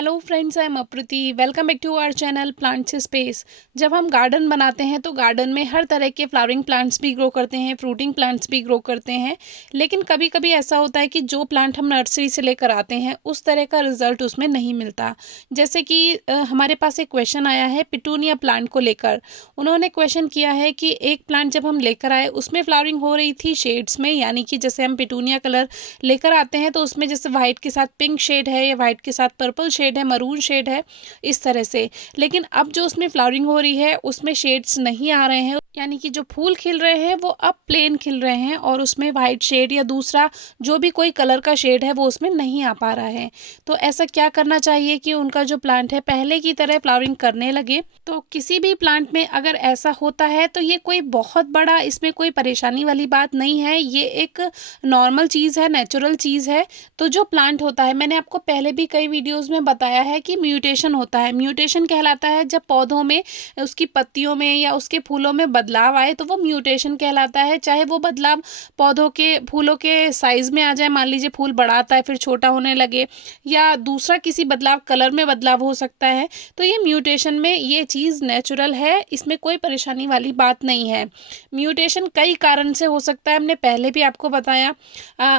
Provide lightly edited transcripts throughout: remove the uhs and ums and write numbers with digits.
Hello friends, I am Apriti. Welcome back to our channel plants space. जब हम garden बनाते हैं तो गार्डन में हर तरह के फ्लावरिंग प्लांट्स भी ग्रो करते हैं, फ्रूटिंग प्लांट्स भी ग्रो करते हैं। लेकिन कभी कभी ऐसा होता है कि जो प्लांट हम नर्सरी से लेकर आते हैं उस तरह का रिजल्ट उसमें नहीं मिलता। जैसे कि हमारे पास एक क्वेश्चन आया है पिटूनिया प्लांट को लेकर। उन्होंने क्वेश्चन किया है कि एक प्लांट जब हम लेकर आए उसमें फ्लावरिंग हो रही थी शेड्स में, यानी कि जैसे हम पिटूनिया कलर लेकर आते हैं तो उसमें जैसे वाइट के साथ पिंक शेड है या वाइट के साथ पर्पल शेड है, मरून शेड है, इस तरह से। लेकिन अब जो उसमें फ्लावरिंग हो रही है उसमें शेड्स नहीं आ रहे हैं, यानी कि जो फूल खिल रहे हैं वो अब प्लेन खिल रहे हैं और उसमें वाइट शेड या दूसरा जो भी कोई कलर का शेड है वो उसमें नहीं आ पा रहा है। तो ऐसा क्या करना चाहिए कि उनका जो प्लांट है पहले की तरह फ्लावरिंग करने लगे। तो किसी भी प्लांट में अगर ऐसा होता है तो ये कोई बहुत बड़ा इसमें कोई परेशानी वाली बात नहीं है, ये एक नॉर्मल चीज़ है, नेचुरल चीज़ है। तो जो प्लांट होता है, मैंने आपको पहले भी कई वीडियोस में बताया है कि म्यूटेशन होता है। म्यूटेशन कहलाता है जब पौधों में, उसकी पत्तियों में या उसके फूलों में बदलाव आए तो वो म्यूटेशन कहलाता है। चाहे वो बदलाव पौधों के फूलों के साइज़ में आ जाए, मान लीजिए फूल बड़ा आता है फिर छोटा होने लगे, या दूसरा किसी बदलाव कलर में बदलाव हो सकता है। तो ये म्यूटेशन में ये चीज़ नेचुरल है, इसमें कोई परेशानी वाली बात नहीं है। म्यूटेशन कई कारण से हो सकता है, हमने पहले भी आपको बताया।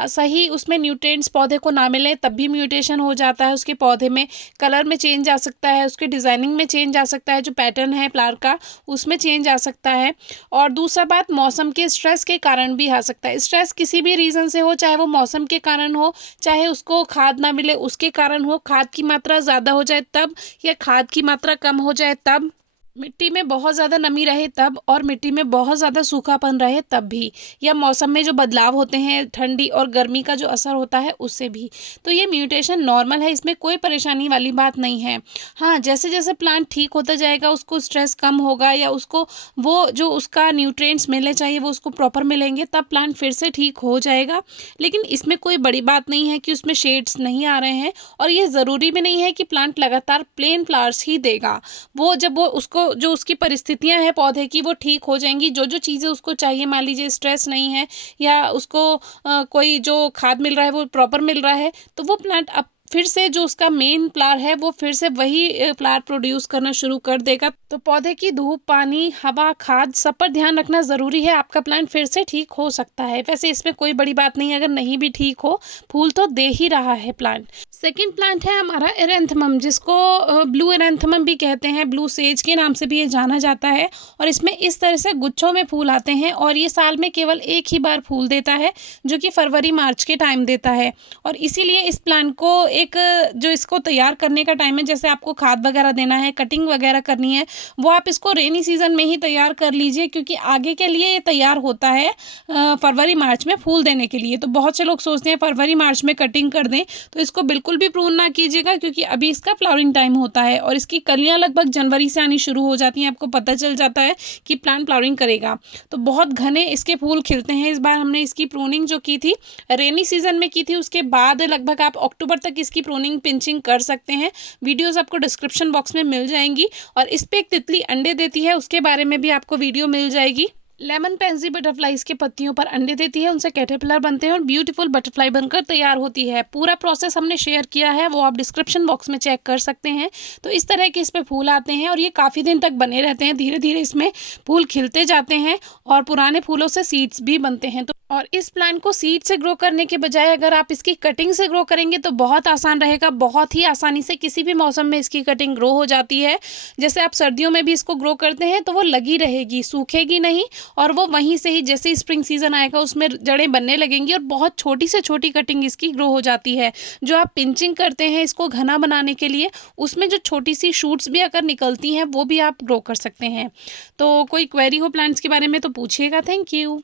सही उसमें न्यूट्रिएंट्स पौधे को ना मिले तब भी म्यूटेशन हो जाता है, उसके पौधे में कलर में चेंज आ सकता है, उसके डिज़ाइनिंग में चेंज आ सकता है, जो पैटर्न है फ्लावर का उसमें चेंज आ सकता है। और दूसरा बात, मौसम के स्ट्रेस के कारण भी आ सकता है। स्ट्रेस किसी भी रीज़न से हो, चाहे वो मौसम के कारण हो, चाहे उसको खाद ना मिले उसके कारण हो, खाद की मात्रा ज़्यादा हो जाए तब, या खाद की मात्रा कम हो जाए तब, मिट्टी में बहुत ज़्यादा नमी रहे तब, और मिट्टी में बहुत ज़्यादा सूखापन रहे तब भी, या मौसम में जो बदलाव होते हैं, ठंडी और गर्मी का जो असर होता है उससे भी। तो ये म्यूटेशन नॉर्मल है, इसमें कोई परेशानी वाली बात नहीं है। हाँ, जैसे जैसे प्लांट ठीक होता जाएगा उसको स्ट्रेस कम होगा, या उसको वो जो उसका न्यूट्रिएंट्स मिलने चाहिए वो उसको प्रॉपर मिलेंगे, तब प्लांट फिर से ठीक हो जाएगा। लेकिन इसमें कोई बड़ी बात नहीं है कि उसमें शेड्स नहीं आ रहे हैं, और ये ज़रूरी भी नहीं है कि प्लांट लगातार प्लेन फ्लावर्स ही देगा। वो जब वो उसको जो उसकी परिस्थितियां हैं पौधे की वो ठीक हो जाएंगी, जो जो चीज़ें उसको चाहिए, मान लीजिए स्ट्रेस नहीं है या उसको कोई जो खाद मिल रहा है वो प्रॉपर मिल रहा है, तो वो प्लांट अब फिर से जो उसका मेन फ्लावर है वो फिर से वही फ्लावर प्रोड्यूस करना शुरू कर देगा। तो पौधे की धूप, पानी, हवा, खाद सब पर ध्यान रखना ज़रूरी है, आपका प्लांट फिर से ठीक हो सकता है। वैसे इसमें कोई बड़ी बात नहीं है, अगर नहीं भी ठीक हो, फूल तो दे ही रहा है प्लांट। सेकेंड प्लांट है हमारा एरेंथमम, जिसको ब्लू एरेंथमम भी कहते हैं, ब्लू सेज के नाम से भी ये जाना जाता है। और इसमें इस तरह से गुच्छों में फूल आते हैं और ये साल में केवल एक ही बार फूल देता है, जो कि फरवरी मार्च के टाइम देता है। और इसीलिए इस प्लांट को एक जो इसको तैयार करने का टाइम है, जैसे आपको खाद वगैरह देना है, कटिंग वगैरह करनी है, वो आप इसको रेनी सीजन में ही तैयार कर लीजिए, क्योंकि आगे के लिए ये तैयार होता है फरवरी मार्च में फूल देने के लिए। तो बहुत से लोग सोचते हैं फरवरी मार्च में कटिंग कर दें, तो इसको बिल्कुल भी प्रून ना कीजिएगा, क्योंकि अभी इसका फ्लावरिंग टाइम होता है और इसकी कलियां लगभग जनवरी से आनी शुरू हो जाती हैं। आपको पता चल जाता है कि प्लांट फ्लावरिंग करेगा, तो बहुत घने इसके फूल खिलते हैं। इस बार हमने इसकी प्रूनिंग जो की थी रेनी सीजन में की थी, उसके बाद लगभग आप अक्टूबर तक इसकी प्रूनिंग पिंचिंग कर सकते हैं। वीडियोस आपको डिस्क्रिप्शन बॉक्स में मिल जाएंगी। और इस पे एक तितली अंडे देती है, उसके बारे में भी आपको वीडियो मिल जाएगी। लेमन पेंसी बटरफ्लाईज के पत्तियों पर अंडे देती है, उनसे कैटरपिलर बनते हैं और ब्यूटीफुल बटरफ्लाई बनकर तैयार होती है। पूरा प्रोसेस हमने शेयर किया है, वो आप डिस्क्रिप्शन बॉक्स में चेक कर सकते हैं। तो इस तरह के इस पे फूल आते हैं और ये काफ़ी दिन तक बने रहते हैं, धीरे धीरे इसमें फूल खिलते जाते हैं और पुराने फूलों से सीड्स भी बनते हैं। तो और इस प्लांट को सीड से ग्रो करने के बजाय अगर आप इसकी कटिंग से ग्रो करेंगे तो बहुत आसान रहेगा। बहुत ही आसानी से किसी भी मौसम में इसकी कटिंग ग्रो हो जाती है। जैसे आप सर्दियों में भी इसको ग्रो करते हैं तो वो लगी रहेगी, सूखेगी नहीं, और वो वहीं से ही जैसे स्प्रिंग सीजन आएगा उसमें जड़ें बनने लगेंगी और बहुत छोटी से छोटी कटिंग इसकी ग्रो हो जाती है। जो आप पिंचिंग करते हैं इसको घना बनाने के लिए, उसमें जो छोटी सी शूट्स भी अगर निकलती हैं वो भी आप ग्रो कर सकते हैं। तो कोई क्वेरी हो प्लांट्स के बारे में तो पूछिएगा। Thank you.